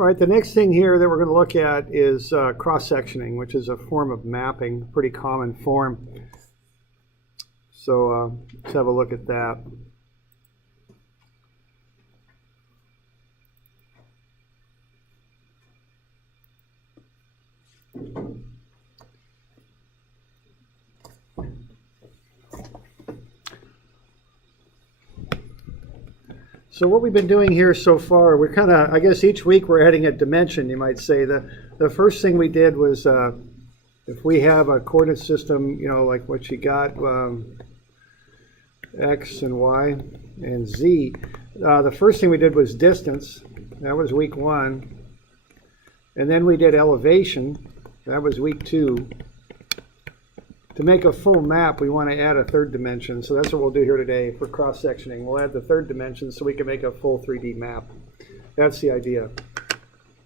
All right, the next thing here that we're going to look at is cross-sectioning, which is a form of mapping, pretty common form. So let's have a look at that. So what we've been doing here so far, we're kind of, I guess each week we're adding a dimension, you might say. The first thing we did was, if we have a coordinate system, you know, like what you got, X and Y and Z, the first thing we did was distance. That was week 1. And then we did elevation. That was week 2. To make a full map, we want to add a third dimension. So that's what we'll do here today for cross-sectioning. We'll add the third dimension so we can make a full 3D map. That's the idea.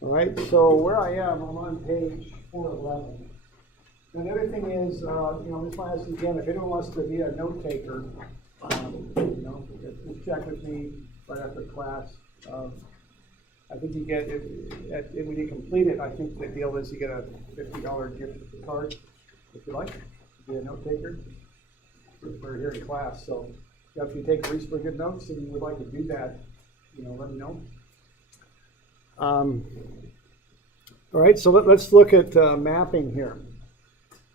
All right, so where I am, I'm on page 411. And the other thing is, you know, this class again, if anyone wants to be a note taker, you know, just check with me right after class. I think you get, when you complete it, I think the deal is you get a $50 gift card, if you like. Be a note taker for here in class. So if you take reasonably good notes and you would like to do that, you know, let me know. All right, so let's look at mapping here.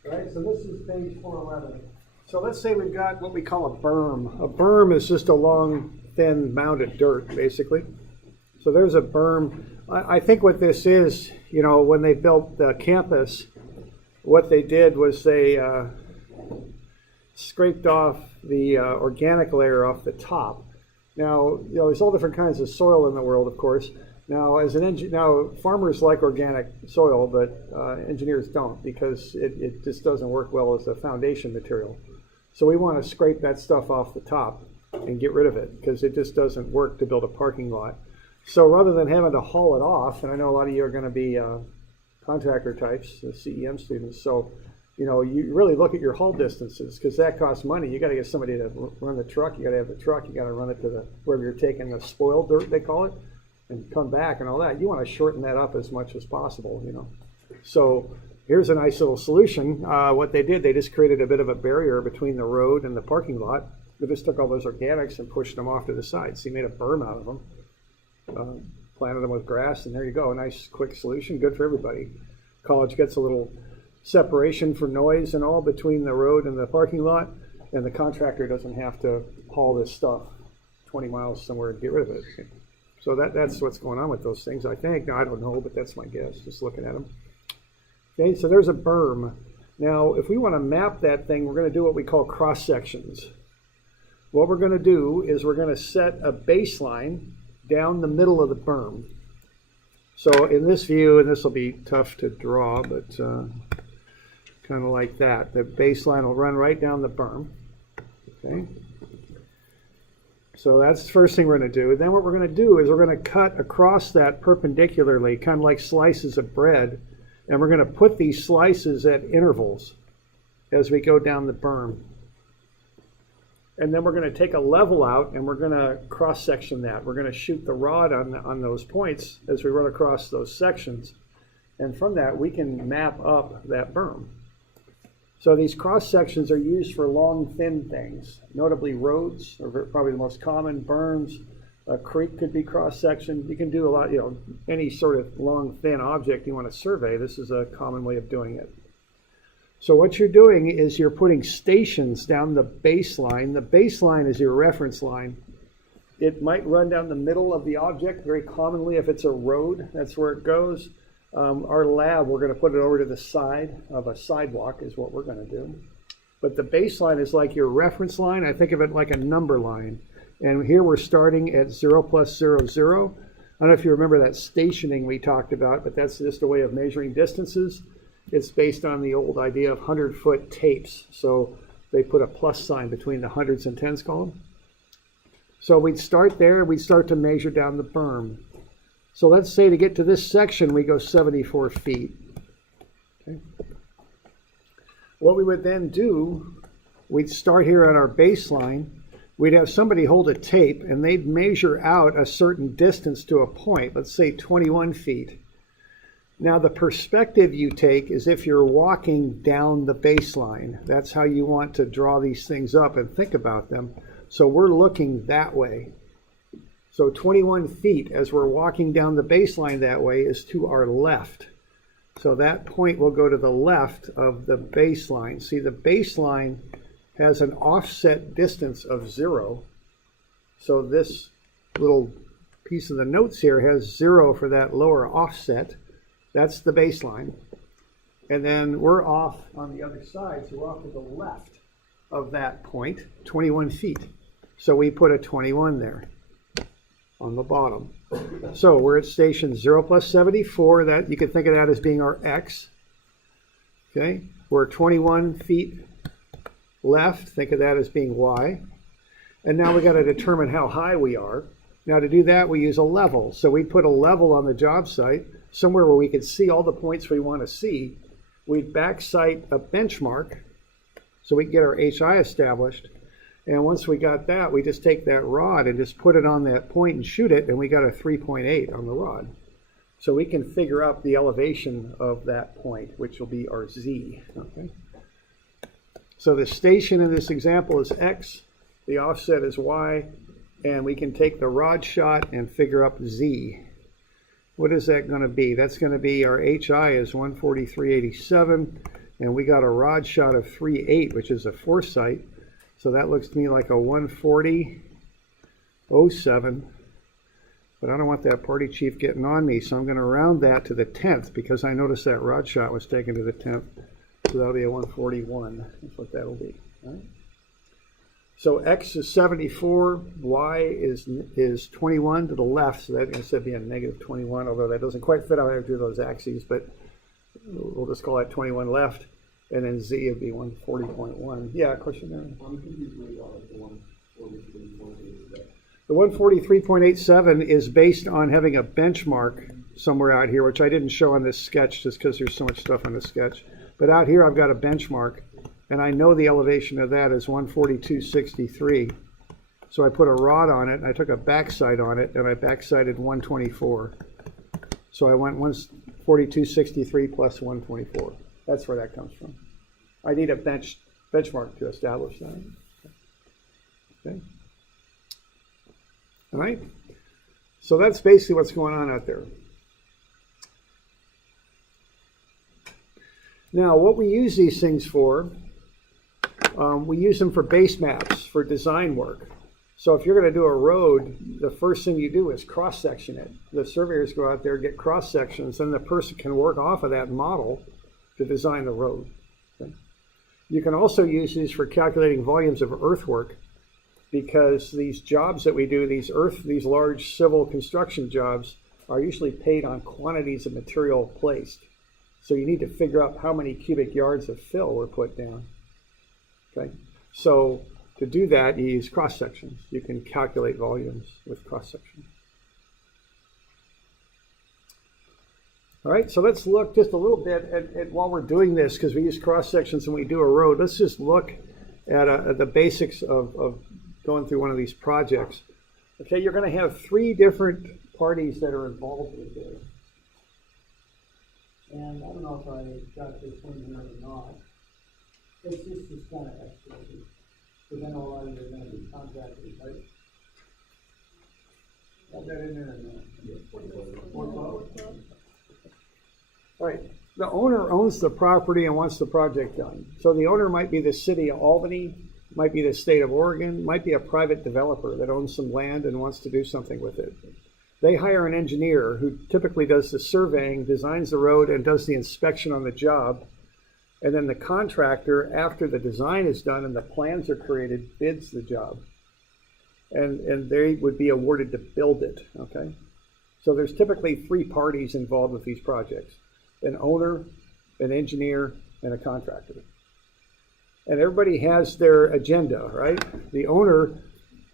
All right, so this is page 411. So let's say we've got what we call a berm. A berm is just a long, thin mound of dirt, basically. So there's a berm. I think what this is, you know, when they built the campus, what they did was they scraped off the organic layer off the top. Now, you know, there's all different kinds of soil in the world, of course. Now, as an now farmers like organic soil, but engineers don't because it just doesn't work well as a foundation material. So we want to scrape that stuff off the top and get rid of it because it just doesn't work to build a parking lot. So rather than having to haul it off, and I know a lot of you are going to be contractor types, the CEM students, so you know, you really look at your haul distances because that costs money. You got to get somebody to run the truck. You got to have the truck. You got to run it to the wherever you're taking the spoiled dirt, they call it, and come back and all that. You want to shorten that up as much as possible, you know. So here's a nice little solution. What they did, they just created a bit of a barrier between the road and the parking lot. They just took all those organics and pushed them off to the side. So you made a berm out of them, planted them with grass, and there you go. A nice, quick solution, good for everybody. College gets a little separation for noise and all between the road and the parking lot, and the contractor doesn't have to haul this stuff 20 miles somewhere and get rid of it. So that's what's going on with those things, I think. Now, I don't know, but that's my guess, just looking at them. Okay, so there's a berm. Now, if we want to map that thing, we're going to do what we call cross sections. What we're going to do is we're going to set a baseline down the middle of the berm. So in this view, and this will be tough to draw, but kind of like that. The baseline will run right down the berm. Okay. So that's the first thing we're going to do. Then what we're going to do is we're going to cut across that perpendicularly, kind of like slices of bread, and we're going to put these slices at intervals as we go down the berm. And then we're going to take a level out and we're going to cross-section that. We're going to shoot the rod on those points as we run across those sections. And from that, we can map up that berm. So these cross-sections are used for long, thin things, notably roads are probably the most common, berms. A creek could be cross-sectioned. You can do a lot, you know, any sort of long, thin object you want to survey. This is a common way of doing it. So what you're doing is you're putting stations down the baseline. The baseline is your reference line. It might run down the middle of the object. Very commonly, if it's a road, that's where it goes. Our lab, we're going to put it over to the side of a sidewalk is what we're going to do. But the baseline is like your reference line. I think of it like a number line. And here we're starting at 0 plus 0, 0. I don't know if you remember that stationing we talked about, but that's just a way of measuring distances. It's based on the old idea of 100-foot tapes. So they put a plus sign between the hundreds and tens column. So we'd start there, we'd start to measure down the berm. So let's say to get to this section, we go 74 feet. Okay. What we would then do, we'd start here at our baseline, we'd have somebody hold a tape and they'd measure out a certain distance to a point, let's say 21 feet. Now the perspective you take is if you're walking down the baseline. That's how you want to draw these things up and think about them. So we're looking that way. So 21 feet as we're walking down the baseline that way is to our left. So that point will go to the left of the baseline. See, the baseline has an offset distance of 0. So this little piece of the notes here has 0 for that lower offset. That's the baseline. And then we're off on the other side, so we're off to the left of that point, 21 feet. So we put a 21 there on the bottom. So we're at station 0 plus 74. That you can think of that as being our x. Okay, we're 21 feet left. Think of that as being y. And now we got to determine how high we are. Now to do that, we use a level. So we put a level on the job site, somewhere where we could see all the points we want to see. We'd backsite a benchmark so we can get our HI established. And once we got that, we just take that rod and just put it on that point and shoot it, and we got a 3.8 on the rod. So we can figure out the elevation of that point, which will be our Z. Okay. So the station in this example is X, the offset is Y, and we can take the rod shot and figure up Z. What is that going to be? That's going to be our HI is 143.87, and we got a rod shot of 3.8, which is a foresight. So that looks to me like a 140.07. But I don't want that party chief getting on me, so I'm going to round that to the 10th because I noticed that rod shot was taken to the 10th. So that'll be a 141. That's what that'll be. All right? So X is 74, Y is 21 to the left, so that instead of being negative 21, although that doesn't quite fit how I do those axes, but we'll just call that 21 left, and then Z would be 140.1. Yeah, question there. The 143.87 is based on having a benchmark somewhere out here, which I didn't show on this sketch just because there's so much stuff on the sketch. But out here I've got a benchmark. And I know the elevation of that is 142.63. So I put a rod on it, and I took a backside on it, and I backsighted 124. So I went 142.63 plus 124. That's where that comes from. I need a benchmark to establish that. Okay. All right. So that's basically what's going on out there. Now, what we use these things for, we use them for base maps, for design work. So if you're going to do a road, the first thing you do is cross-section it. The surveyors go out there, get cross-sections, and the person can work off of that model to design the road. Okay? You can also use these for calculating volumes of earthwork, because these jobs that we do, these large civil construction jobs, are usually paid on quantities of material placed. So you need to figure out how many cubic yards of fill were put down. Okay, so to do that, you use cross sections. You can calculate volumes with cross sections. All right, so let's look just a little bit at while we're doing this, because we use cross sections and we do a road. Let's just look at the basics of going through one of these projects. Okay, you're going to have 3 different parties that are involved with this. And I don't know if I got this one here or not. It's just this kind of estimated. So then a lot of you are going to be contractors, right? Got that in there or not? All right. The owner owns the property and wants the project done. So the owner might be the city of Albany, might be the state of Oregon, might be a private developer that owns some land and wants to do something with it. They hire an engineer who typically does the surveying, designs the road, and does the inspection on the job. And then the contractor, after the design is done and the plans are created, bids the job. And they would be awarded to build it, okay? So there's typically 3 parties involved with these projects: an owner, an engineer, and a contractor. And everybody has their agenda, right? The owner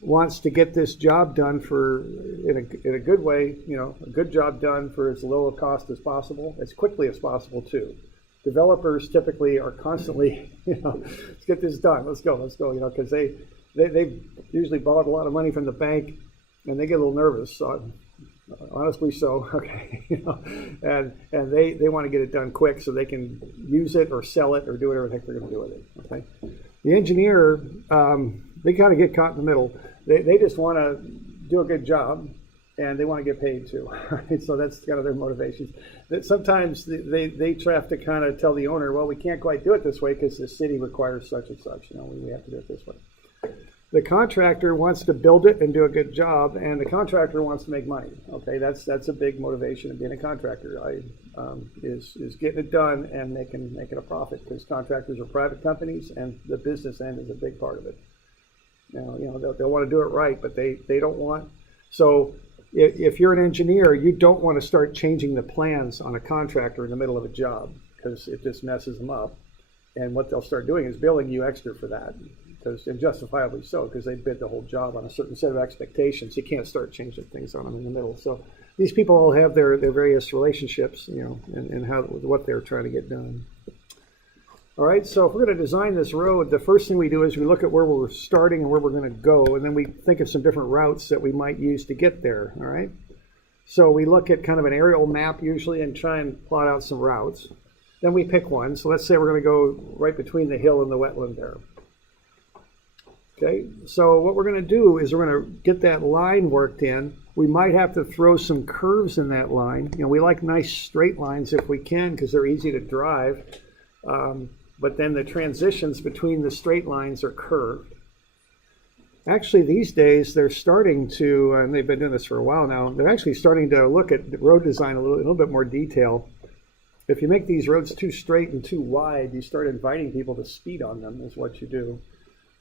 wants to get this job done in a good way, a good job done for as low a cost as possible, as quickly as possible too. Developers typically are constantly, let's get this done, let's go, because They've usually borrowed a lot of money from the bank, and they get a little nervous. Honestly, so okay, and they want to get it done quick so they can use it or sell it or do whatever the heck they're going to do with it. Okay, the engineer, they kind of get caught in the middle. They just want to do a good job, and they want to get paid too. Right? So that's kind of their motivations. That sometimes they have to kind of tell the owner, well, we can't quite do it this way because the city requires such and such. We have to do it this way. The contractor wants to build it and do a good job, and the contractor wants to make money. Okay, that's a big motivation of being a contractor. Is getting it done and making a profit, because contractors are private companies, and the business end is a big part of it. Now, they'll want to do it right, but they don't want. So if you're an engineer, you don't want to start changing the plans on a contractor in the middle of a job, because it just messes them up. And what they'll start doing is billing you extra for that. And justifiably so, because they bid the whole job on a certain set of expectations. You can't start changing things on them in the middle. So these people all have their various relationships, and what they're trying to get done. All right, so if we're going to design this road, the first thing we do is we look at where we're starting and where we're going to go, and then we think of some different routes that we might use to get there. All right, so we look at kind of an aerial map usually and try and plot out some routes. Then we pick one. So let's say we're going to go right between the hill and the wetland there. Okay, so what we're going to do is we're going to get that line worked in. We might have to throw some curves in that line. We like nice straight lines if we can, because they're easy to drive. But then the transitions between the straight lines are curved. Actually, these days they're starting to, and they've been doing this for a while now, they're actually starting to look at road design a little bit more detail. If you make these roads too straight and too wide, you start inviting people to speed on them, is what you do.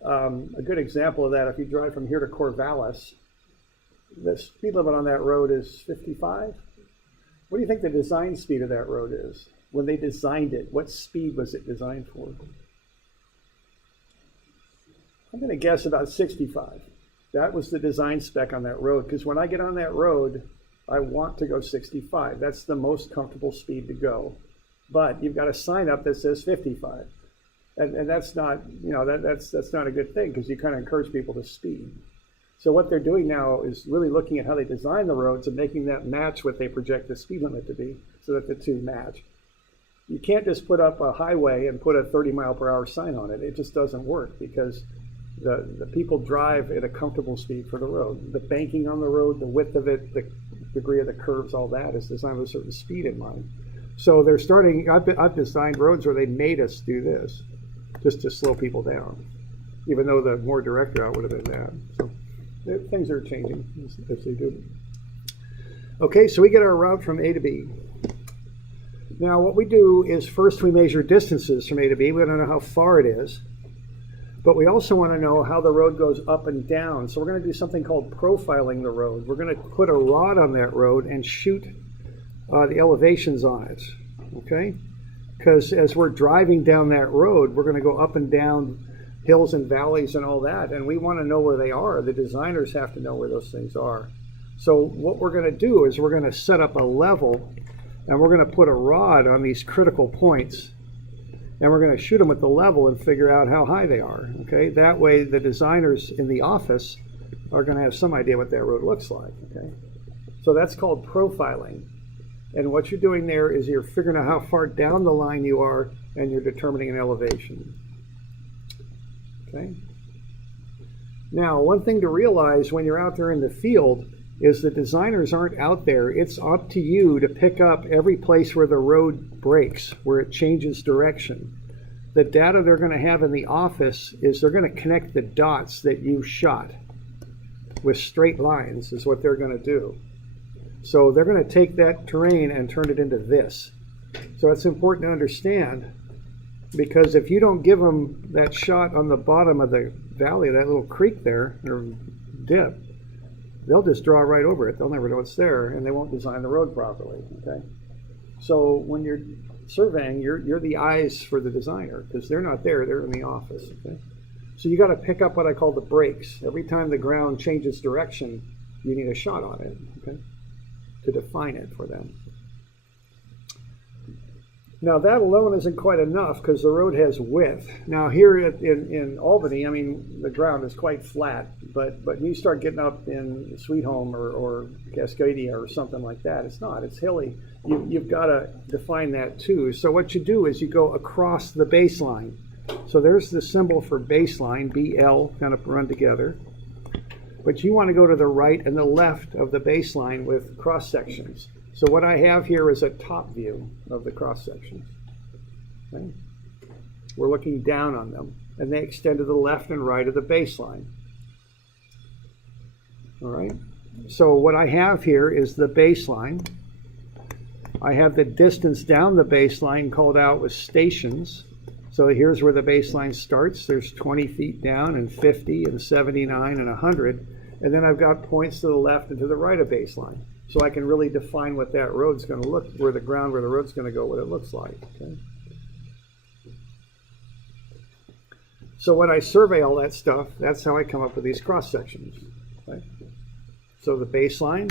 A good example of that, if you drive from here to Corvallis, the speed limit on that road is 55. What do you think the design speed of that road is? When they designed it, what speed was it designed for? I'm going to guess about 65. That was the design spec on that road, because when I get on that road, I want to go 65. That's the most comfortable speed to go. But you've got a sign up that says 55. And that's not, that's not a good thing, because you kind of encourage people to speed. So what they're doing now is really looking at how they design the roads and making that match what they project the speed limit to be, so that the two match. You can't just put up a highway and put a 30-mile-per-hour sign on it. It just doesn't work, because the people drive at a comfortable speed for the road. The banking on the road, the width of it, the degree of the curves, all that is designed with a certain speed in mind. So they're starting, I've designed roads where they made us do this, just to slow people down, even though the more direct route would have been that. So things are changing as they do. Okay, so we get our route from A to B. Now what we do is first we measure distances from A to B. We want to know how far it is, but we also want to know how the road goes up and down. So we're going to do something called profiling the road. We're going to put a rod on that road and shoot the elevations on it, okay? Because as we're driving down that road, we're going to go up and down hills and valleys and all that, and we want to know where they are. The designers have to know where those things are. So what we're going to do is we're going to set up a level, and we're going to put a rod on these critical points, and we're going to shoot them at the level and figure out how high they are. Okay, that way the designers in the office are going to have some idea what that road looks like. Okay, so that's called profiling. And what you're doing there is you're figuring out how far down the line you are, and you're determining an elevation. Okay. Now, one thing to realize when you're out there in the field is the designers aren't out there. It's up to you to pick up every place where the road breaks, where it changes direction. The data they're going to have in the office is they're going to connect the dots that you shot with straight lines, is what they're going to do. So they're going to take that terrain and turn it into this. So it's important to understand, because if you don't give them that shot on the bottom of the valley, that little creek there, or dip, they'll just draw right over it. They'll never know it's there, and they won't design the road properly. Okay. So when you're surveying, you're the eyes for the designer, because they're not there; they're in the office. Okay. So you got to pick up what I call the breaks. Every time the ground changes direction, you need a shot on it. Okay. To define it for them. Now that alone isn't quite enough because the road has width. Now here in Albany, I mean, the ground is quite flat, but you start getting up in Sweet Home or Cascadia or something like that, it's not, it's hilly. You've got to define that too. So what you do is you go across the baseline. So there's the symbol for baseline, BL, kind of run together. But you want to go to the right and the left of the baseline with cross sections. So what I have here is a top view of the cross sections. Okay? We're looking down on them, and they extend to the left and right of the baseline. All right. So what I have here is the baseline. I have the distance down the baseline called out with stations. So here's where the baseline starts. There's 20 feet down and 50 and 79 and 100. And then I've got points to the left and to the right of baseline. So I can really define what that road's going to look, where the road's going to go, what it looks like. Okay? So when I survey all that stuff, that's how I come up with these cross sections. Okay? So the baseline,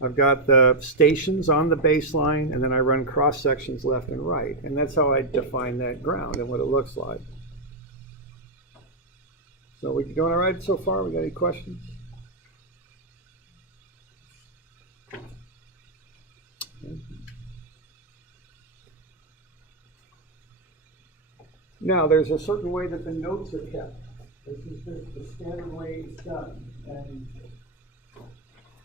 I've got the stations on the baseline, and then I run cross sections left and right. And that's how I define that ground and what it looks like. So we going all right so far? We got any questions? Now, there's a certain way that the notes are kept. This is just the standard way it's done. And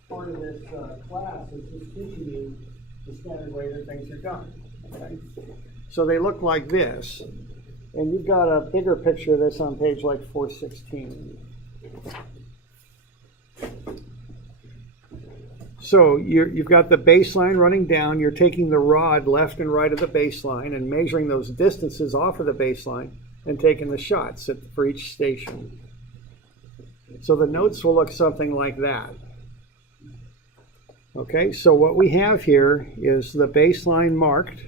part of this class is just teaching you the standard way that things are done. Okay? So they look like this. And you've got a bigger picture of this on page like 416. So you've got the baseline running down. You're taking the rod left and right of the baseline and measuring those distances off of the baseline and taking the shots for each station. So the notes will look something like that. Okay, so what we have here is the baseline marked.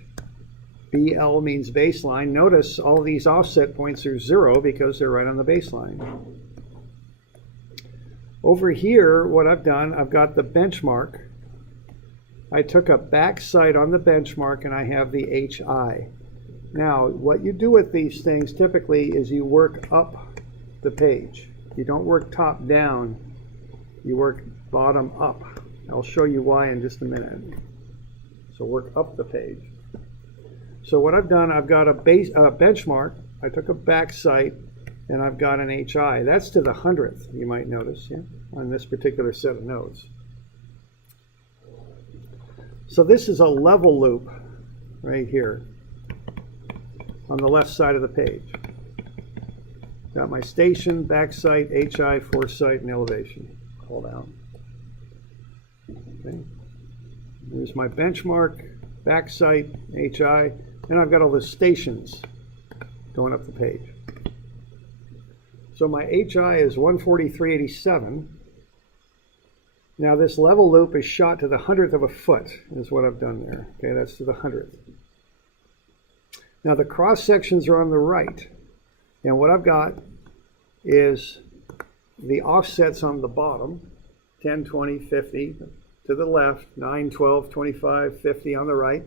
BL means baseline. Notice all these offset points are 0 because they're right on the baseline. Over here, what I've done, I've got the benchmark. I took a backside on the benchmark and I have the HI. Now, what you do with these things typically is you work up the page. You don't work top down, you work bottom up. I'll show you why in just a minute. So work up the page. So what I've done, I've got a benchmark, I took a backside, and I've got an HI. That's to the 100th, you might notice, yeah, on this particular set of notes. So this is a level loop right here on the left side of the page. Got my station, backside, HI, foresight, and elevation called out. Okay. Here's my benchmark, backside, HI, and I've got all the stations going up the page. So my HI is 143.87. Now this level loop is shot to the 100th of a foot is what I've done there. Okay, that's to the 100th. Now the cross sections are on the right. And what I've got is the offsets on the bottom, 10, 20, 50 to the left, 9, 12, 25, 50 on the right.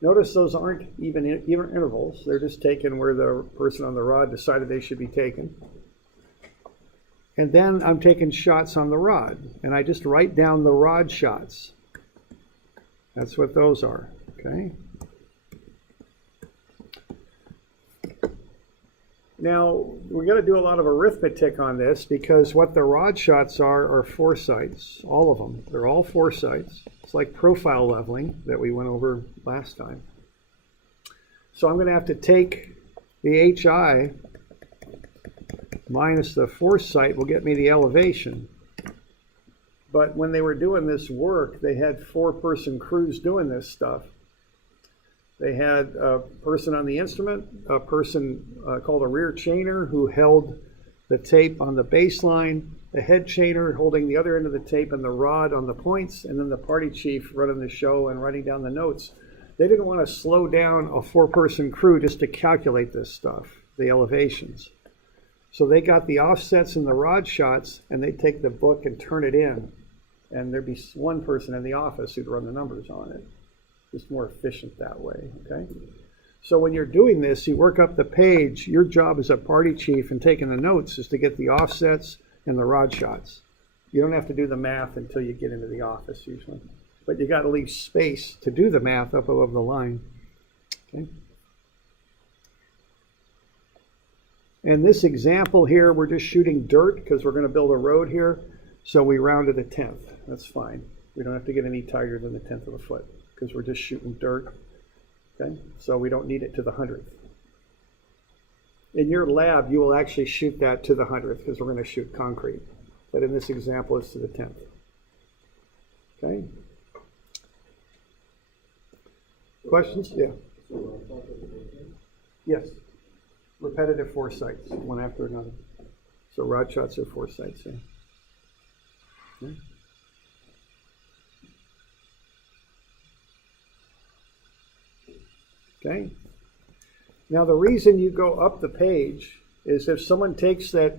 Notice those aren't even intervals. They're just taken where the person on the rod decided they should be taken. And then I'm taking shots on the rod, and I just write down the rod shots. That's what those are, okay? Now, we're going to do a lot of arithmetic on this because what the rod shots are foresights, all of them. They're all foresights. It's like profile leveling that we went over last time. So I'm going to have to take the HI minus the foresight will get me the elevation. But when they were doing this work, they had 4-person crews doing this stuff. They had a person on the instrument, a person called a rear chainer who held the tape on the baseline, the head chainer holding the other end of the tape and the rod on the points, and then the party chief running the show and writing down the notes. They didn't want to slow down a 4-person crew just to calculate this stuff, the elevations. So they got the offsets and the rod shots, and they'd take the book and turn it in, and there'd be one person in the office who'd run the numbers on it. Just more efficient that way, okay? So when you're doing this, you work up the page. Your job as a party chief and taking the notes is to get the offsets and the rod shots. You don't have to do the math until you get into the office usually. But you got to leave space to do the math up above the line. Okay. In this example here, we're just shooting dirt because we're going to build a road here. So we round to the 10th. That's fine. We don't have to get any tighter than the 10th of a foot because we're just shooting dirt. Okay, so we don't need it to the 100th. In your lab, you will actually shoot that to the 100th because we're going to shoot concrete. But in this example, it's to the 10th. Okay. Questions? Yeah. Yes. Repetitive foresights, one after another. So rod shots are foresights. Yeah. Okay. Okay. Now the reason you go up the page is if someone takes that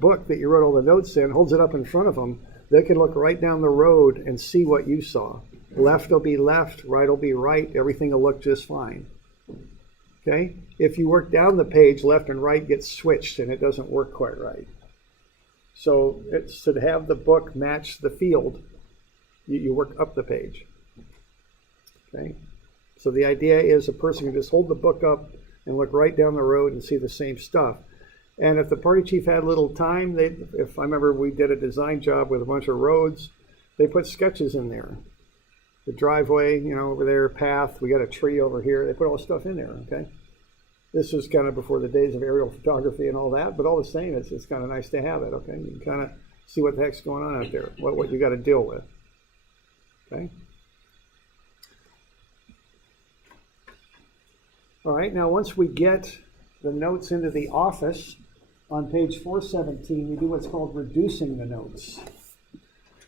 book that you wrote all the notes in, holds it up in front of them, they can look right down the road and see what you saw. Left will be left, right will be right, everything will look just fine. Okay? If you work down the page, left and right gets switched and it doesn't work quite right. So it's to have the book match the field, you work up the page. Okay? So the idea is a person can just hold the book up and look right down the road and see the same stuff. And if the party chief had a little time, if I remember we did a design job with a bunch of roads, they put sketches in there. The driveway, you know, over there, path, we got a tree over here. They put all the stuff in there, okay? This was kind of before the days of aerial photography and all that, but all the same, it's kind of nice to have it, okay? You can kind of see what the heck's going on out there, what you got to deal with, okay? All right, now once we get the notes into the office, on page 417, we do what's called reducing the notes.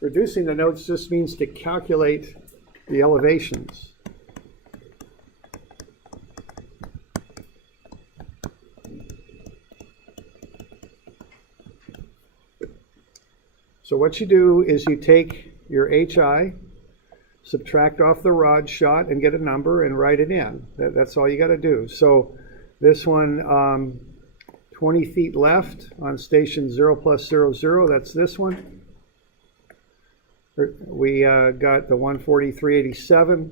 Reducing the notes just means to calculate the elevations. So what you do is you take your HI, subtract off the rod shot and get a number and write it in. That's all you got to do. So this one, 20 feet left on station 0 + 0 0, that's this one. We got the 143.87.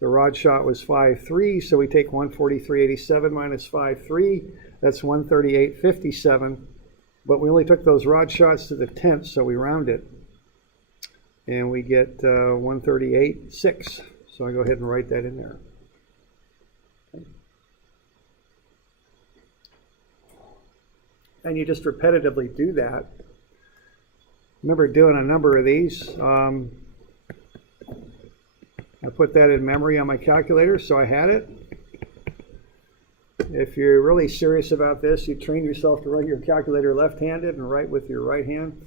The rod shot was 5.3, so we take 143.87 minus 5.3. That's 138.57. But we only took those rod shots to the 10th, so we round it. And we get 138.6. So I go ahead and write that in there. Okay. And you just repetitively do that. Remember doing a number of these. I put that in memory on my calculator, so I had it. If you're really serious about this, you train yourself to run your calculator left-handed and write with your right hand.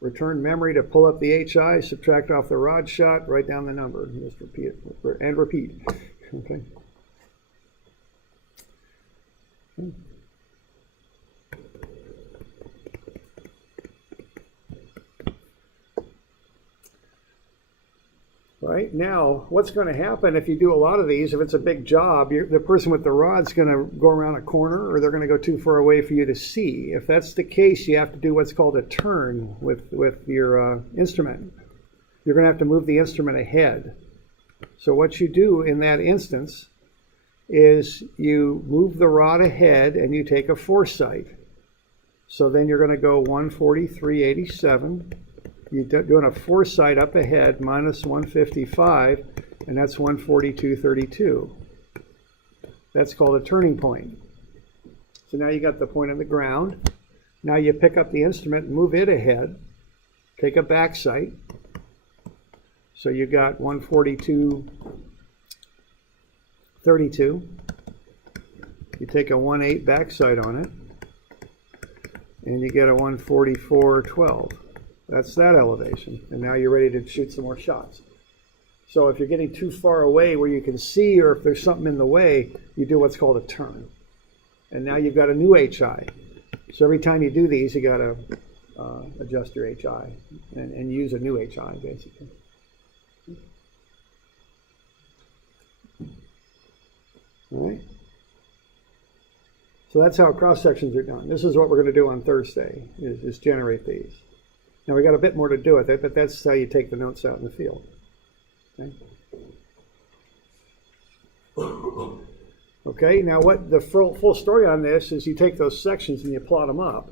Return memory to pull up the HI, subtract off the rod shot, write down the number. Just repeat it, and repeat. Okay. Right now, what's going to happen if you do a lot of these, if it's a big job, the person with the rod's going to go around a corner or they're going to go too far away for you to see. If that's the case, you have to do what's called a turn with your instrument. You're going to have to move the instrument ahead. So what you do in that instance is you move the rod ahead and you take a foresight. So then you're going to go 143.87. You're doing a foresight up ahead minus 155, and that's 142.32. That's called a turning point. So now you got the point on the ground. Now you pick up the instrument and move it ahead. Take a back sight. So you got 142.32. You take a 1/8 back sight on it, and you get a 144.12. That's that elevation. And now you're ready to shoot some more shots. So if you're getting too far away where you can see, or if there's something in the way, you do what's called a turn. And now you've got a new HI. So every time you do these, you got to adjust your HI and use a new HI, basically. All right. So that's how cross sections are done. This is what we're going to do on Thursday, is generate these. Now we got a bit more to do with it, but that's how you take the notes out in the field. Okay. Okay, now what the full story on this is you take those sections and you plot them up.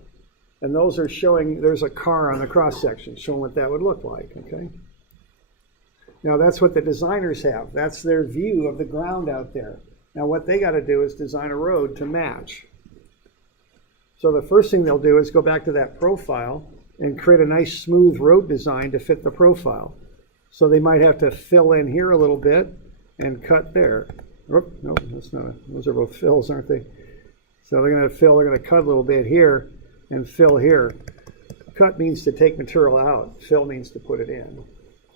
And those are showing, there's a car on the cross section showing what that would look like, okay? Now that's what the designers have. That's their view of the ground out there. Now what they got to do is design a road to match. So the first thing they'll do is go back to that profile and create a nice smooth road design to fit the profile. So they might have to fill in here a little bit and cut there. Oop, no, that's not those are both fills, aren't they? So they're going to fill, they're going to cut a little bit here and fill here. Cut means to take material out. Fill means to put it in.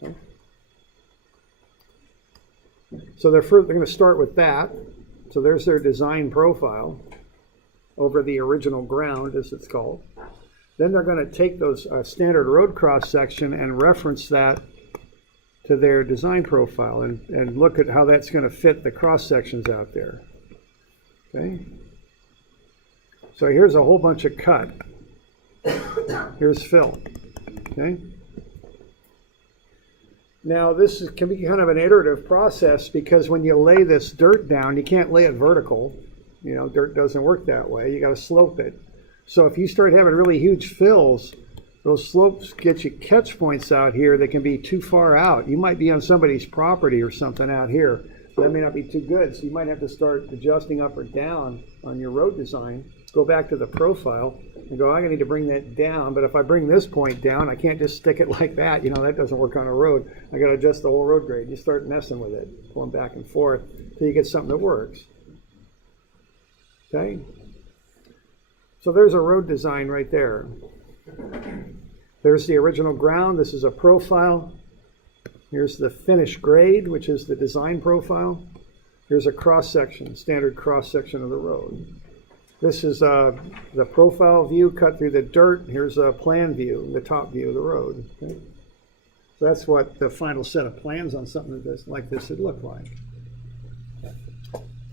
Okay. So they're going to start with that. So there's their design profile over the original ground, as it's called. Then they're going to take those standard road cross section and reference that to their design profile and look at how that's going to fit the cross sections out there. Okay. So here's a whole bunch of cut. Here's fill. Okay. Now this can be kind of an iterative process because when you lay this dirt down, you can't lay it vertical. You know, dirt doesn't work that way. You got to slope it. So if you start having really huge fills, those slopes get you catch points out here that can be too far out. You might be on somebody's property or something out here. So that may not be too good. So you might have to start adjusting up or down on your road design. Go back to the profile and go, I need to bring that down. But if I bring this point down, I can't just stick it like that. You know, that doesn't work on a road. I got to adjust the whole road grade. You start messing with it, going back and forth until you get something that works. Okay? So there's a road design right there. There's the original ground. This is a profile. Here's the finished grade, which is the design profile. Here's a cross section, standard cross section of the road. This is the profile view cut through the dirt. Here's a plan view, the top view of the road. Okay? So that's what the final set of plans on something like this would look like.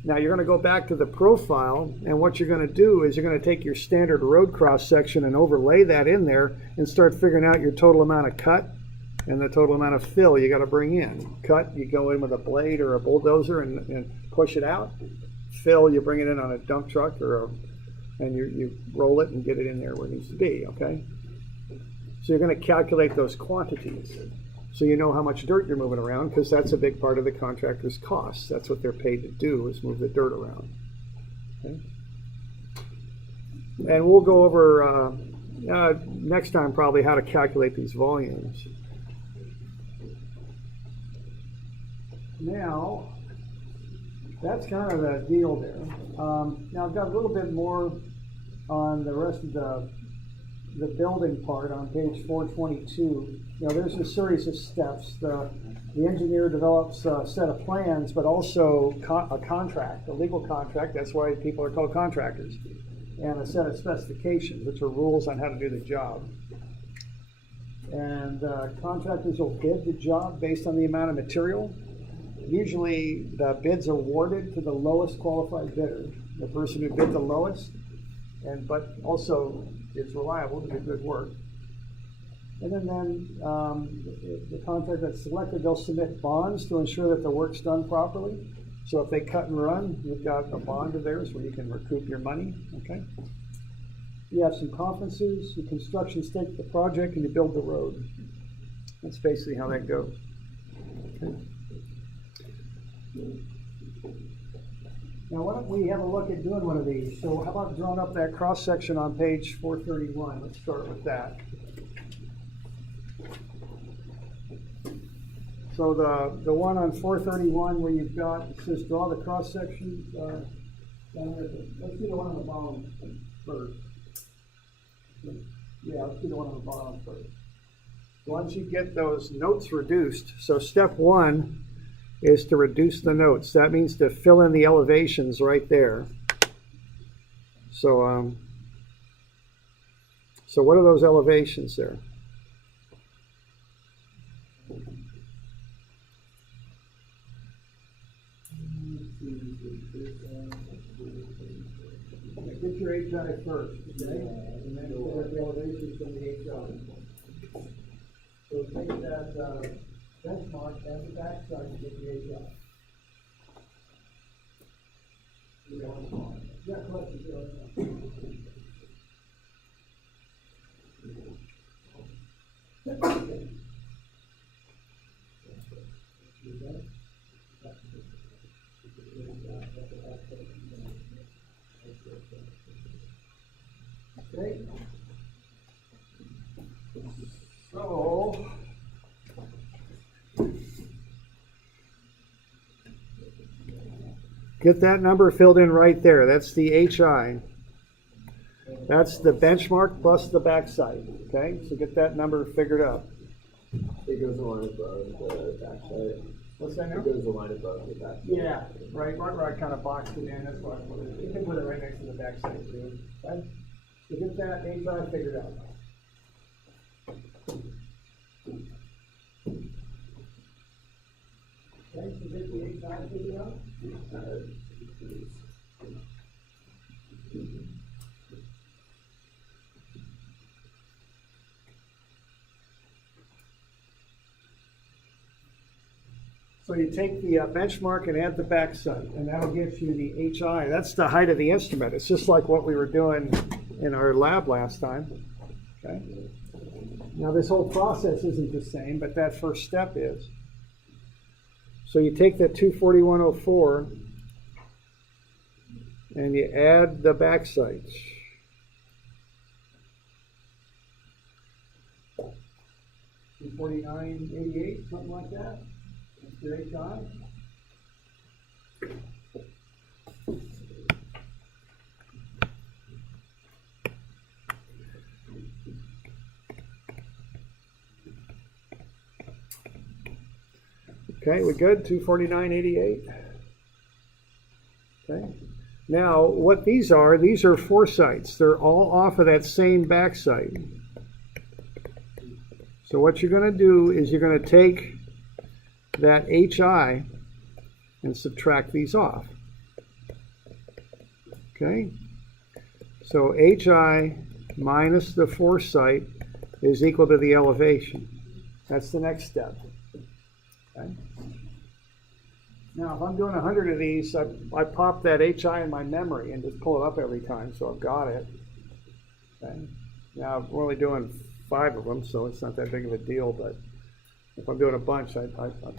Now you're going to go back to the profile, and what you're going to do is you're going to take your standard road cross section and overlay that in there and start figuring out your total amount of cut and the total amount of fill you got to bring in. Cut, you go in with a blade or a bulldozer and push it out. Fill, you bring it in on a dump truck and you roll it and get it in there where it needs to be, okay? So you're going to calculate those quantities. So you know how much dirt you're moving around because that's a big part of the contractor's costs. That's what they're paid to do, is move the dirt around. Okay? And we'll go over next time probably how to calculate these volumes. Now, that's kind of the deal there. Now I've got a little bit more on the rest of the building part on page 422. You know, there's a series of steps. The engineer develops a set of plans, but also a contract, a legal contract. That's why people are called contractors. And a set of specifications, which are rules on how to do the job. And contractors will bid the job based on the amount of material. Usually the bid's awarded to the lowest qualified bidder, the person who bid the lowest, but also is reliable to do good work. And then the contractor that's selected, they'll submit bonds to ensure that the work's done properly. So if they cut and run, you've got a bond of theirs where you can recoup your money, okay? You have some conferences, the construction stake the project, and you build the road. That's basically how that goes. Okay. Now why don't we have a look at doing one of these? So how about drawing up that cross section on page 431? Let's start with that. So the one on 431 where you've got, it says draw the cross section. Let's do the one on the bottom first. Yeah, let's do the one on the bottom first. Once you get those notes reduced, so step one is to reduce the notes. That means to fill in the elevations right there. So, so what are those elevations there? Get your HI first, okay? And then figure the elevations from the HI. So take that benchmark and the backside and get the HI. Yeah, correct. Okay. So get that number filled in right there. That's the HI. That's the benchmark plus the backside. Okay, so get that number figured out. It goes a line above the backside. What's that now? It goes a line above the backside. Yeah, right where I kind of boxed it in. That's why I put it. You can put it right next to the backside too. Okay? So get that HI figured out. Okay, so get the HI figured out. So you take the benchmark and add the backside, and that'll get you the HI. That's the height of the instrument. It's just like what we were doing in our lab last time. Okay. Now this whole process isn't the same, but that first step is. So you take that 241.04 and you add the backsides. 249.88, something like that. That's your HI. Okay, we good? 249.88. Okay. Now, what these are foresights. They're all off of that same backside. So what you're going to do is you're going to take that HI and subtract these off. Okay? So HI minus the foresight is equal to the elevation. That's the next step. Okay? Now, if I'm doing 100 of these, I pop that HI in my memory and just pull it up every time, so I've got it. Okay? Now, we're only doing 5 of them, so it's not that big of a deal, but if I'm doing a bunch, I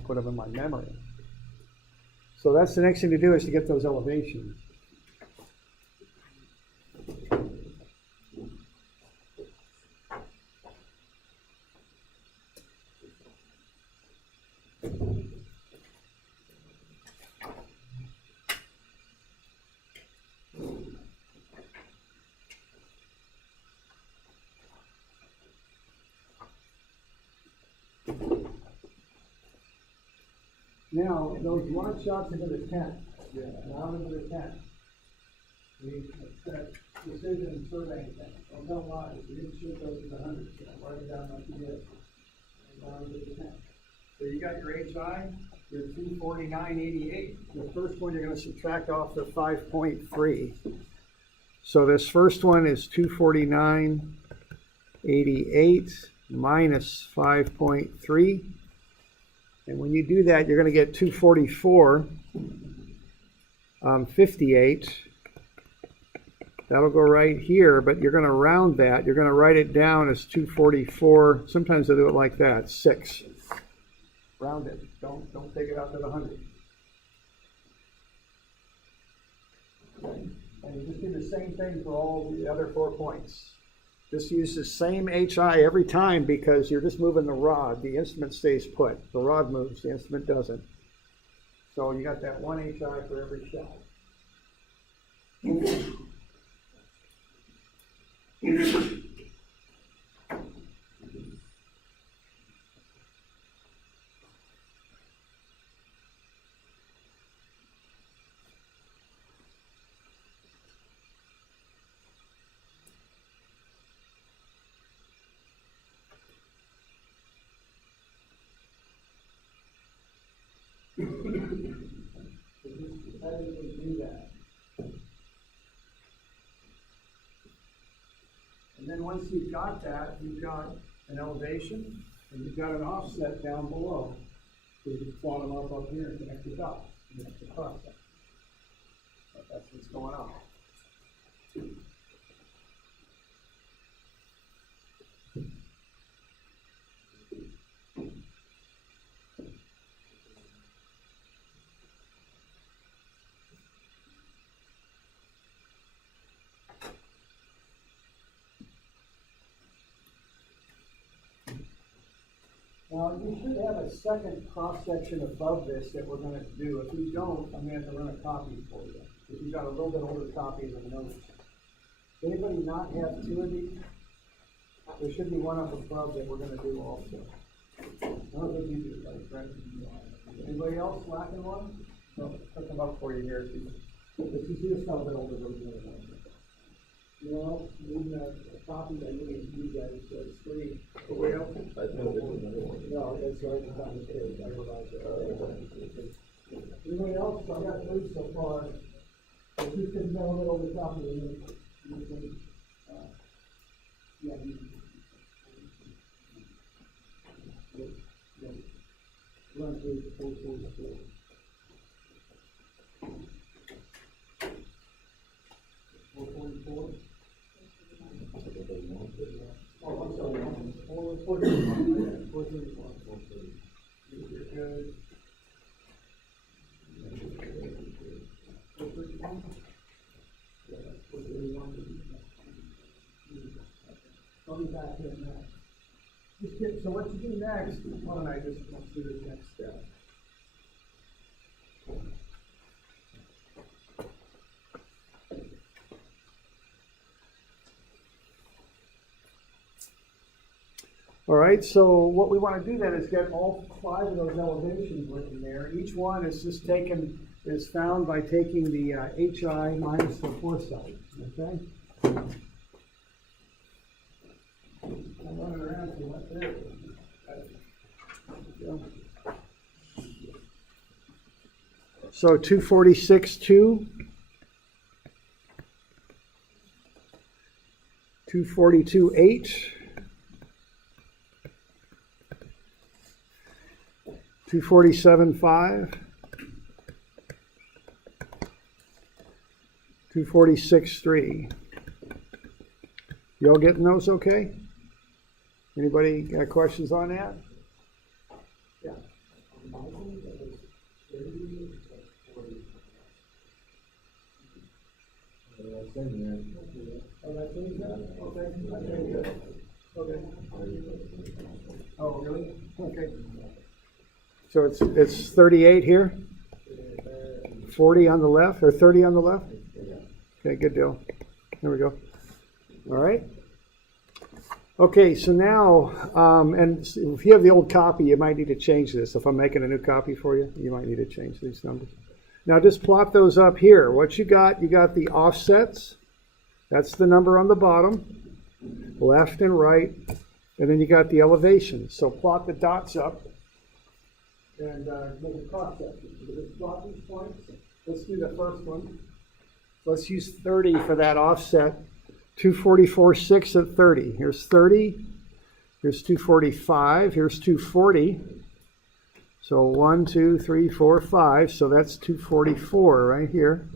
put them in my memory. So that's the next thing to do is to get those elevations. Now, those launch shots into the tent. Yeah. Now into the tent. It's that precision surveying thing. Don't tell lies. You didn't shoot those in the hundreds. Write it down like you did. And down into the tent. So you got your HI, your 249.88. The first one you're going to subtract off the 5.3. So this first one is 249.88 minus 5.3. And when you do that, you're going to get 244.58. That'll go right here, but you're going to round that. You're going to write it down as 244. Sometimes I do it like that, 6. Round it. Don't take it out to the 100. Okay. And you just do the same thing for all the other 4 points. Just use the same HI every time because you're just moving the rod. The instrument stays put. The rod moves, the instrument doesn't. So you got that 1 HI for every shot. repetitively do that. And then once you've got that, you've got an elevation, and you've got an offset down below. So you can plot them up here and connect the dots. And that's the process. But that's what's going on. Now, you should have a second cross-section above this that we're going to do. If you don't, I'm going to have to run a copy for you. If you've got a little bit older copy of the notes. Anybody not have two of these? There should be one up above that we're going to do also. I don't think you do, right, Brett? Anybody else lacking one? No, I'll come up for you here. This is just a little bit older version of the one. No, need a copy that you guys, so it's free. Well, I know there's another one. no, that's right, it's on the page, I realize that. Anybody else? I got three so far. If you can have a little bit of copy, you can, yeah, you can. Run through the full story. 444. Oh, I'm sorry. 431. 431. You're good. 431. Yeah, 431. I'll be back here next. Just get, so what you do next, why don't I just do this next step? All right, so what we want to do then is get all 5 of those elevations written there. Each one is just is found by taking the HI minus the foresight, okay? I'm running around for what there. So 246, 2. 242, 8. 247, 5. 246, 3. You all getting those okay? Anybody got questions on that? Yeah. Oh, that's in there? Okay. Very good. Okay. Oh, really? Okay. So it's 38 here? 40 on the left, or 30 on the left? Okay, good deal. There we go. All right. Okay, so now, and if you have the old copy, you might need to change this. If I'm making a new copy for you, you might need to change these numbers. Now just plot those up here. What you got the offsets. That's the number on the bottom, left and right. And then you got the elevations. So plot the dots up and make a cross section. So just plot these points. Let's do the first one. Let's use 30 for that offset. 244, 6 at 30. Here's 30. Here's 245. Here's 240. So 1, 2, 3, 4, 5. So that's 244 right here.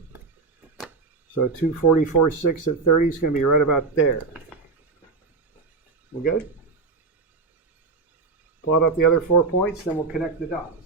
So 244, 6 at 30 is going to be right about there. We good? Plot up the other 4 points, then we'll connect the dots.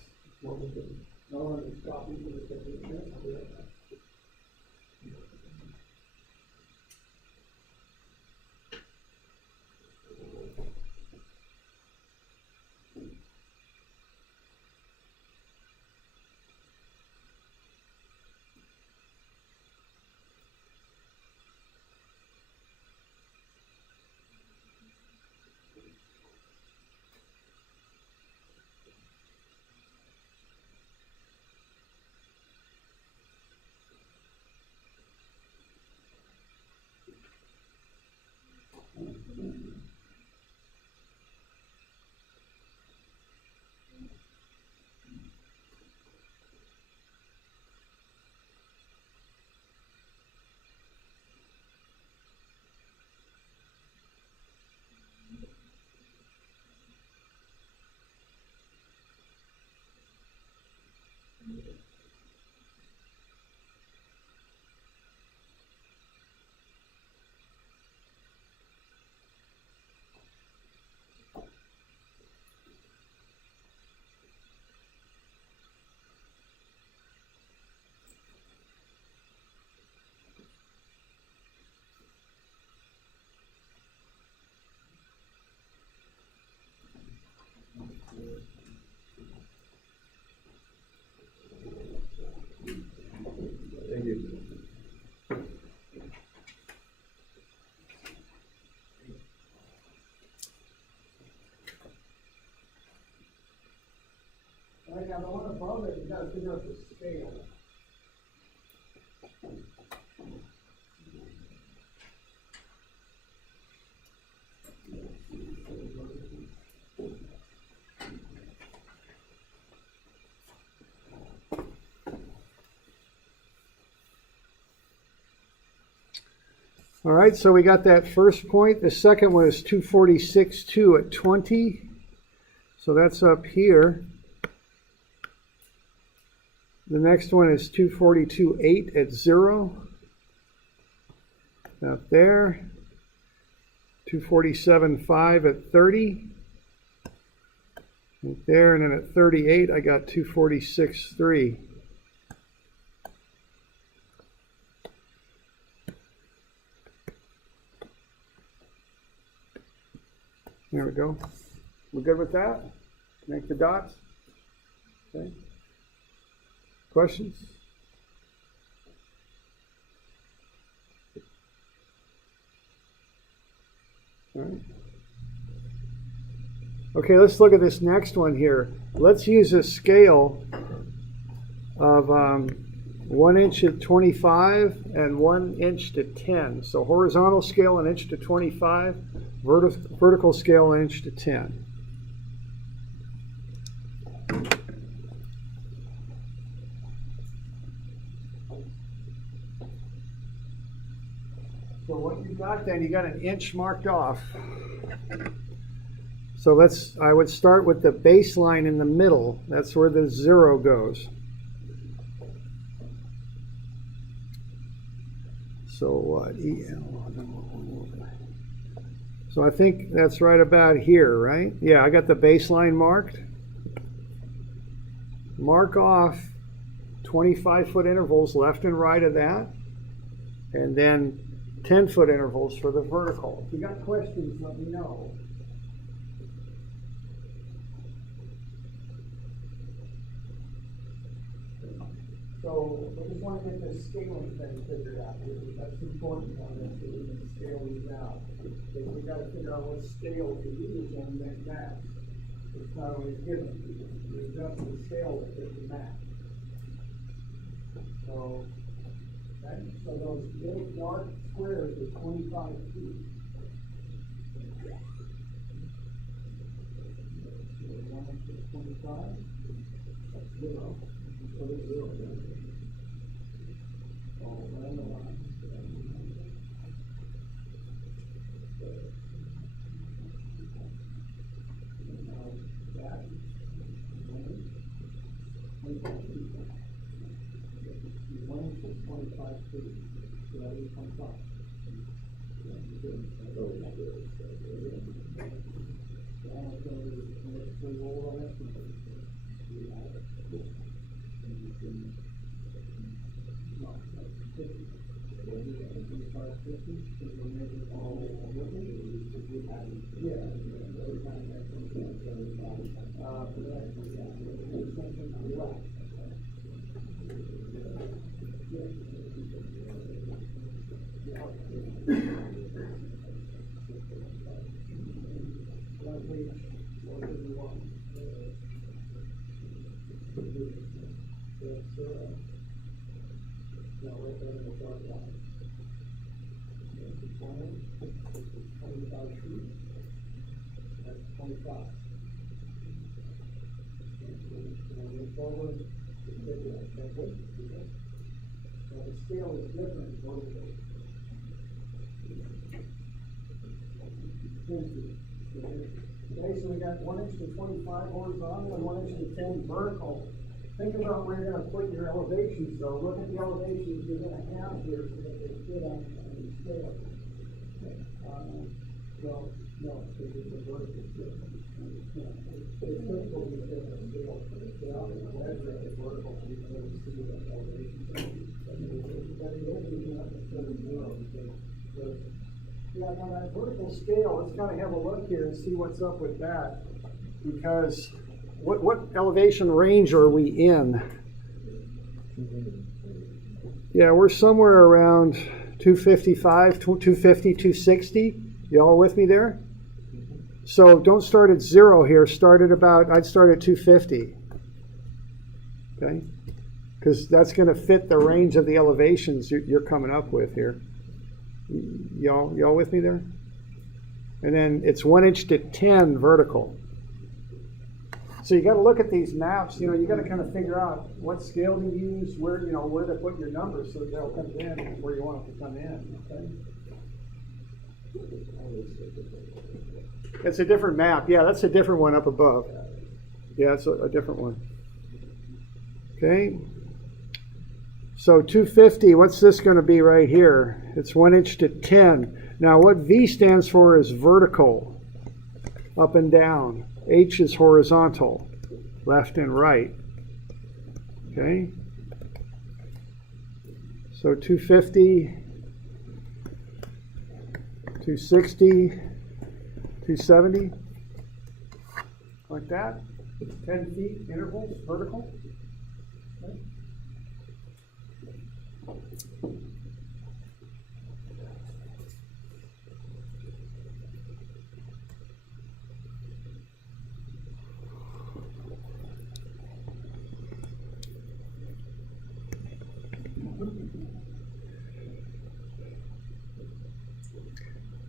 Right now, the one above it, you got to figure out the scale. All right, so we got that first point. The second one is 246.2 at 20. So that's up here. The next one is 242.8 at 0. Up there. 247.5 at 30. Right there, and then at 38, I got 246.3. There we go. We're good with that? Connect the dots? Okay. Questions? All right. Okay, let's look at this next one here. Let's use a scale of 1 inch at 25 and 1 inch to 10. So horizontal scale, 1 inch to 25, vertical scale, 1 inch to 10. So what you got then, you got an inch marked off. So I would start with the baseline in the middle. That's where the 0 goes. So what? So I think that's right about here, right? Yeah, I got the baseline marked. Mark off 25-foot intervals left and right of that. And then 10-foot intervals for the vertical. If you got questions, let me know. So we just want to get this scaling thing figured out here. That's important on this, so we can scale these out. Because we got to figure out what scale to use on that map. It's not always given. You adjust the scale to fit the map. So, okay. So those big dark squares are 25 feet. So 1 inch is 25. That's 0. Put a 0 there. All around the line. Now that 25 feet. 1 inch is 25 feet. So that is 25. Now the scale is different vertically. Okay, so we got 1 inch to 25 horizontal and 1 inch to 10 vertical. Think about where you're going to put your elevations though. Look at the elevations you're going to have here so that they fit on the scale. Well, no, because it's a vertical scale. It's typical to get a scale. That's a vertical, so you can really see the elevations. Yeah, now that vertical scale, let's kind of have a look here and see what's up with that. Because what elevation range are we in? Yeah, we're somewhere around 255, 250, 260. You all with me there? So don't start at 0 here. Start at I'd start at 250. okay? Because that's going to fit the range of the elevations you're coming up with here. Y'all with me there? And then it's 1 inch to 10 vertical. So you got to look at these maps. You got to kind of figure out what scale to use, where to put your numbers so they'll come in where you want it to come in. Okay. It's a different map. Yeah, that's a different one up above. Yeah, it's a different one. Okay. So 250, what's this going to be right here? It's 1 inch to 10. Now what V stands for is vertical, up and down. H is horizontal, left and right. Okay. So 250, 260, 270, like that. 10 feet intervals, vertical. Okay.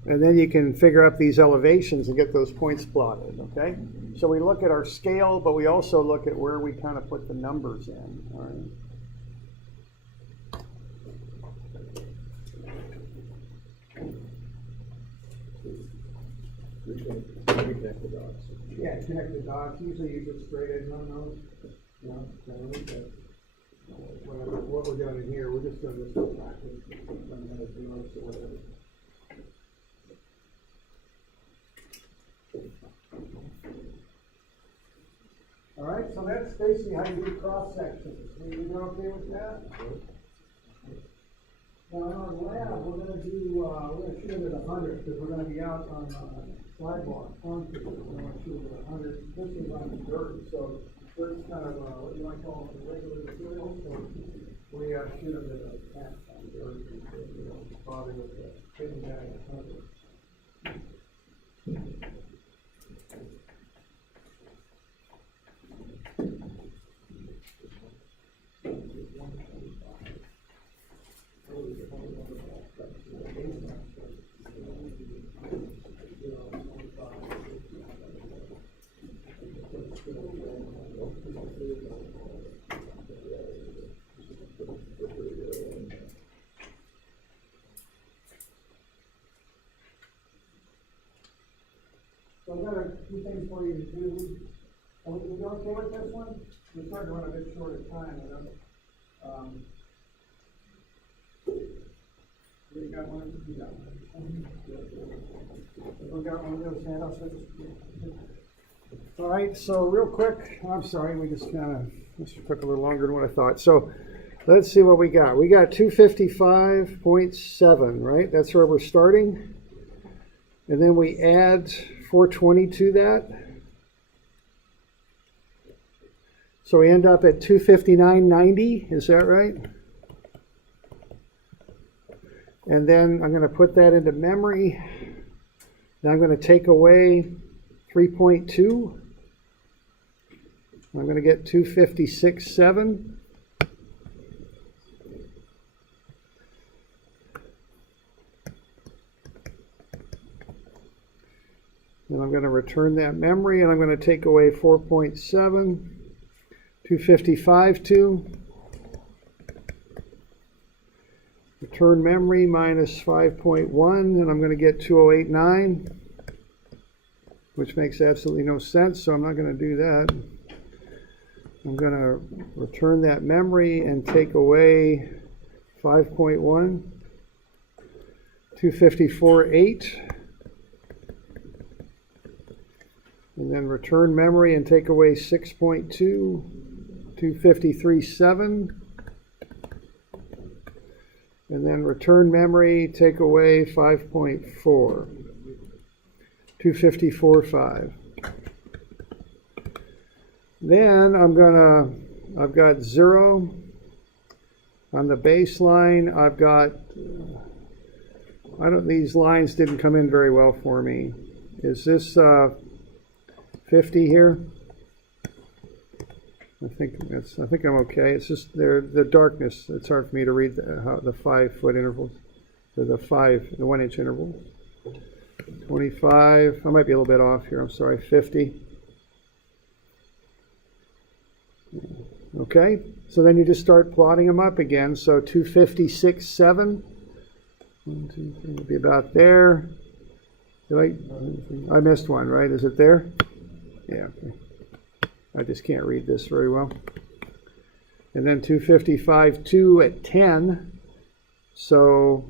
And then you can figure out these elevations and get those points plotted, okay? So we look at our scale, but we also look at where we kind of put the numbers in, all right? Reconnect the dots. Yeah, connect the dots. Usually use a straight edge on those. What we're doing in here, we're just doing this for practice. Or whatever. All right, so that's basically how you do cross sections. You okay with that? Now in our lab, we're going to shoot it at 100 because we're going to be out on sidewalk concrete. We're going to shoot it at 100. This is on dirt, so dirt's kind of what you might call a regular material. So we shoot it at a path on dirt. We don't bother with hitting that at 100. So I've got a few things for you to do. Are we okay with this one? We're starting to run a bit short of time. We got one. We got one. We got one of those handouts. All right. So real quick, I'm sorry. We just this took a little longer than what I thought. So let's see what we got. We got 255.7, right? That's where we're starting. And then we add 420 to that. So we end up at 259.90, is that right? And then I'm going to put that into memory. Now I'm going to take away 3.2. I'm going to get 256.7. And I'm going to return that memory, and I'm going to take away 4.7, 255.2. Return memory minus 5.1, and I'm going to get 208.9, which makes absolutely no sense, so I'm not going to do that. I'm going to return that memory and take away 5.1, 254.8. And then return memory and take away 6.2, 253.7. And then return memory, take away 5.4, 254.5. Then I've got 0 on the baseline. I've got, these lines didn't come in very well for me. Is this 50 here? I think I'm okay. It's just the darkness. It's hard for me to read the 5 foot intervals, the 1 inch intervals. 25. I might be a little bit off here. I'm sorry. 50. Okay. So then you just start plotting them up again. So 256, 7. 1, 2, 3. It'll be about there. I missed one, right? Is it there? Yeah. Okay. I just can't read this very well. And then 255, 2 at 10. So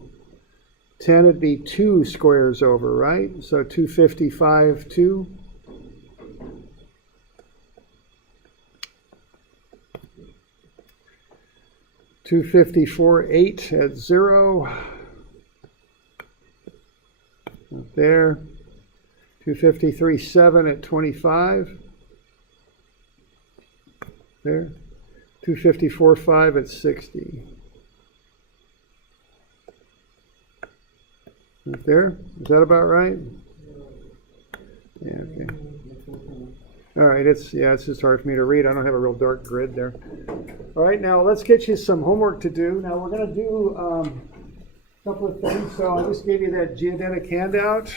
10 would be 2 squares over, right? So 255, 2. $254, 8 at 0. Up there. 253, 7 at 25. There. 254, 5 at 60. Right there. Is that about right? Yeah, okay. All right, it's just hard for me to read. I don't have a real dark grid there. All right, now let's get you some homework to do. Now we're going to do a couple of things. So I just gave you that geodetic handout.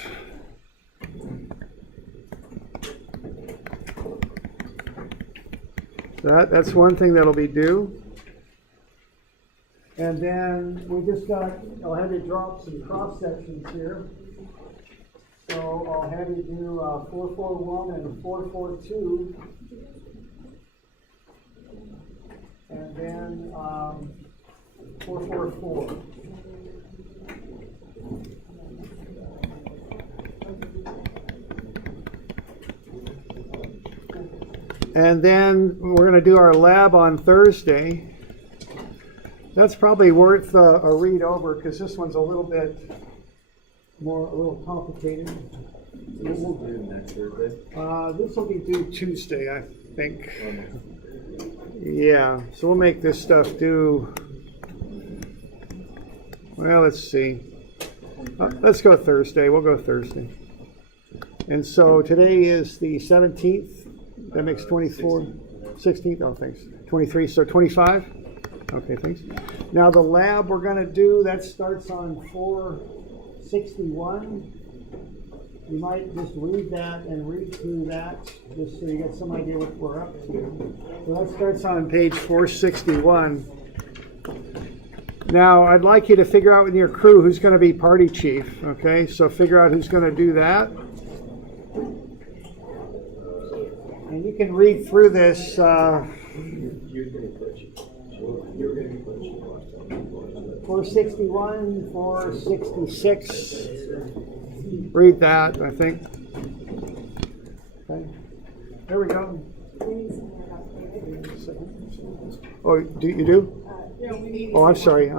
That's one thing that'll be due. And then I'll have you draw up some cross sections here. So I'll have you do 441 and 442. And then 444. And then we're going to do our lab on Thursday. That's probably worth a read over because this one's a little complicated. This will do next Thursday. This will be due Tuesday, I think. Yeah, so we'll make this stuff due. Well, let's see. Let's go Thursday. We'll go Thursday. And so today is the 17th. That makes 24. 16th. Oh, thanks. 23. So 25. Okay, thanks. Now the lab we're going to do, that starts on 461. You might just read that and read through that just so you get some idea what we're up to. So that starts on page 461. Now I'd like you to figure out with your crew who's going to be party chief. Okay, so figure out who's going to do that. And you can read through this. You're going to put 461, 466. Read that, I think. Okay. There we go. Oh, you do? Oh, I'm sorry.